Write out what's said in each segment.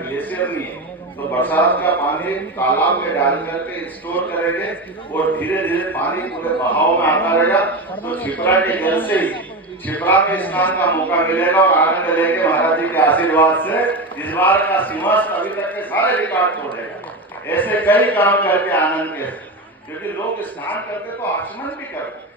Glacier नहीं है, तो बरसात का पानी तालाब में डाल करके स्टोर करेंगे और धीरे धीरे पानी पूरे बहाव में आता रहेगा। तो छिपरा के जल से ही छिपरा में स्नान का मौका मिलेगा और आनंद लेके महाराज जी के आशीर्वाद से इस बार का सिंहासन अभी तक के सारे रिकॉर्ड तोड़ेगा। ऐसे कई काम करके आनंद के, क्योंकि लोग स्नान करते तो आचमन भी करते,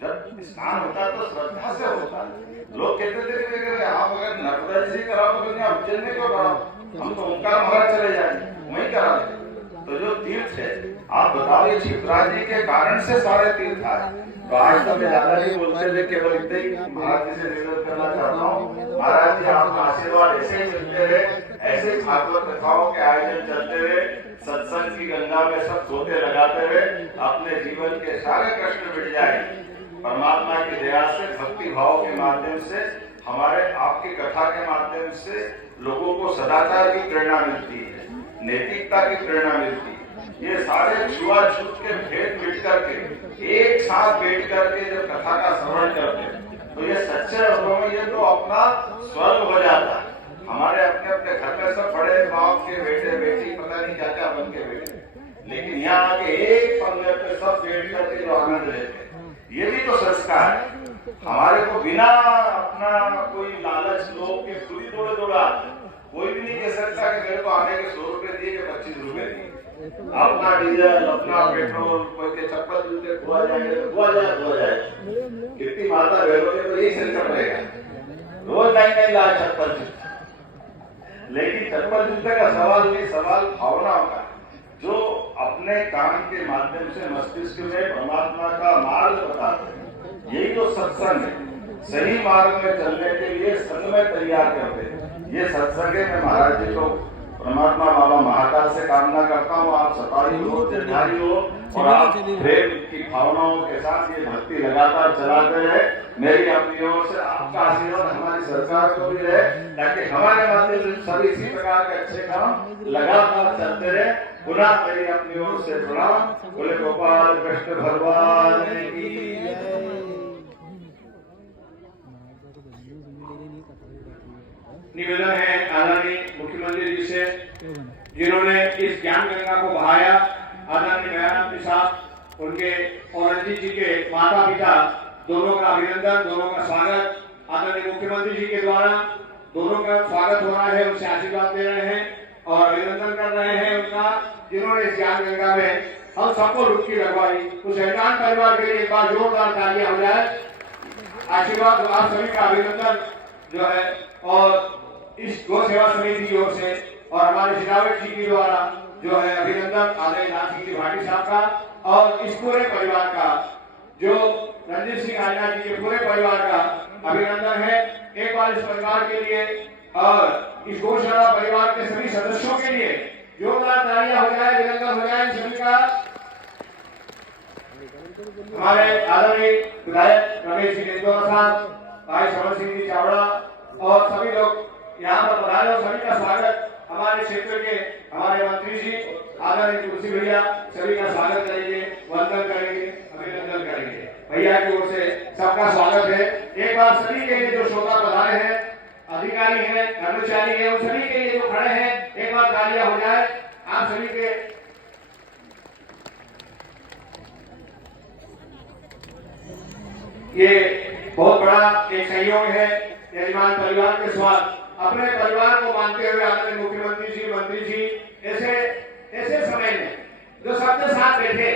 जब स्नान होता है तो श्रद्धा से होता है। लोग कहते थे आप अगर नर्मदा जी कराओ तो उज्जैन में क्यों कराओ, हम तो ओंकार महाराज चले जाएंगे वहीं करा देंगे। तो जो तीर्थ है, आप बताओ ये छिपरा जी के कारण से सारे तीर्थ आए। तो आज तो मैं ज्यादा नहीं बोलते थे, केवल इतने ही महाराज जी से निवेदन करना चाहता हूँ। महाराज जी आपका आशीर्वाद ऐसे ही मिलते रहे, ऐसे ही भागवत कथाओं के आयोजन चलते रहे, सत्संग की गंगा में सब सोते लगाते रहे, अपने जीवन के सारे कष्ट मिट जाए। परमात्मा की दया से भक्ति भाव के माध्यम से, हमारे आपकी कथा के माध्यम से लोगों को सदाचार की प्रेरणा मिलती है, नैतिकता की प्रेरणा मिलती है। ये सारे छुआछूत के भेद मिट करके एक साथ बैठ करके जब कथा का श्रवण करते हैं तो ये सच्चे अर्थों में ये तो अपना स्वर्ग हो जाता है। हमारे अपने अपने घर में सब बड़े बाप के बेटे बेटी पता नहीं क्या क्या बन के बैठे, लेकिन यहाँ आके एक पंगत पे सब बैठ करके जो आनंद लेते हैं, ये भी तो संस्कार है। हमारे को बिना अपना कोई लालच लोग के खुद ही दौड़ा, कोई भी नहीं कह सकता कि मेरे को आने के 100 रुपए दिए कि 25 रुपए दिए। अपना डीजल, अपना पेट्रोल, कोई के चप्पल जूते खुआ जाए। कितनी माता बहनों के तो यही सिस्टम रहेगा, रोज नहीं ला चप्पल जूते। लेकिन चप्पल जूते का सवाल नहीं, सवाल भावनाओं का। जो अपने काम के माध्यम से मस्तिष्क में परमात्मा का मार्ग बताते हैं, यही तो सत्संग है। सही मार्ग में चलने के लिए संग में तैयार करते हैं। ये सत्संग है। मैं महाराज जी को परमात्मा बाबा महाकाल से कामना करता हूँ, आप सफाई हो, जलधारी हो और आप प्रेम की भावनाओं के साथ ये भक्ति लगातार चलाते रहे। मेरी अपनी ओर से आपका आशीर्वाद हमारी सरकार को भी रहे, ताकि हमारे माध्यम से सभी इसी प्रकार के अच्छे काम लगातार चलते रहे। पुनः मेरी अपनी ओर से प्रणाम। बोले गोपाल कृष्ण भगवान की जय। निवेदन है आदरणीय मुख्यमंत्री जी से, जिन्होंने इस ज्ञान गंगा को बहाया। आदरणीय दयानंद प्रसाद, उनके और रंजीत जी के माता पिता दोनों का अभिनंदन, दोनों का स्वागत आदरणीय मुख्यमंत्री जी के द्वारा दोनों का स्वागत हो रहा है, उनसे आशीर्वाद दे रहे हैं और अभिनंदन कर रहे हैं उनका, जिन्होंने इस ज्ञान गंगा में हम सबको डुबकी लगवाई। उस हैरान परिवार के लिए एक बार जोरदार तालियां हो जाए। आशीर्वाद आप सभी का अभिनंदन जो है, और इस गौ सेवा समिति की ओर से और हमारे शिरावत जी के द्वारा जो है अभिनंदन आदरणीय लाल सिंह जी भाटी साहब का और इस पूरे परिवार का, जो रणजीत सिंह आजना जी के पूरे परिवार का अभिनंदन है। एक बार इस परिवार के लिए और इस गौशाला परिवार के सभी सदस्यों के लिए जोरदार तालियां हो जाए, अभिनंदन हो जाए सभी का। हमारे आदरणीय विधायक रमेश जी साहब, भाई समर सिंह जी चावड़ा और सभी लोग यहाँ पर पधारे और सभी का स्वागत। हमारे क्षेत्र के हमारे मंत्री जी आदरणीय तुलसी भैया सभी का स्वागत करेंगे, वंदन करेंगे, अभिनंदन करेंगे। भैया की ओर से सबका स्वागत है। एक बार सभी के लिए जो श्रोता पधारे हैं, अधिकारी हैं, कर्मचारी हैं, उन सभी के लिए जो खड़े हैं, एक बार तालियां हो जाए आप सभी के। ये बहुत बड़ा एक सहयोग है यजमान परिवार के साथ, अपने परिवार को मानते हुए आदरणीय मुख्यमंत्री जी, मंत्री जी ऐसे समय में जो सबके साथ बैठे,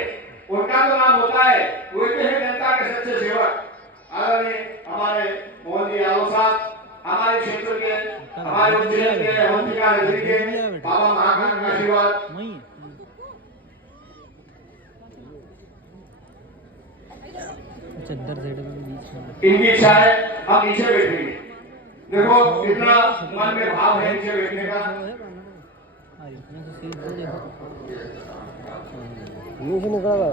उनका तो नाम होता है वो है जनता के सच्चे सेवक। आदरणीय हमारे मोहन जी यादव साहब, हमारे क्षेत्र के, हमारे उज्जैन के, अवंतिका नगरी के बाबा महाकाल का आशीर्वाद। इनकी इच्छा है हम नीचे बैठेंगे। देखो कितना मन में भाव है नीचे बैठने का। ये निकला